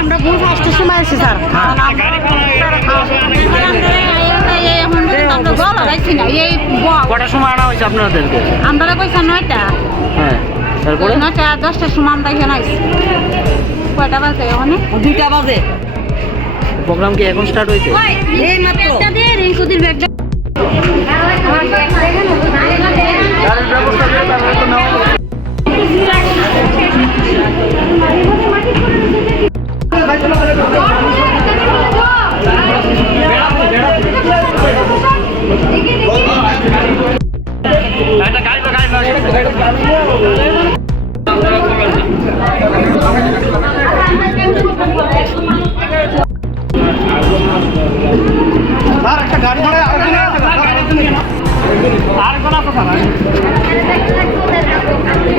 আমরা ভুল ফার্স্টের সময় এসেছি স্যার কটার সময় আনা হয়েছে আপনাদেরকে? আমরা কইসা 9টা। হ্যাঁ, তারপরে 9টা 10টার সময় আমরা এখানে আইছি। কয়টা বাজে ওখানে? 2টা বাজে। প্রোগ্রাম কি এখন স্টার্ট হয়েছে? এই মাত্র একটা দে রিঙ্কুদির ব্যাগটা। একটা গাড়ি ধরে আরেকজন আছে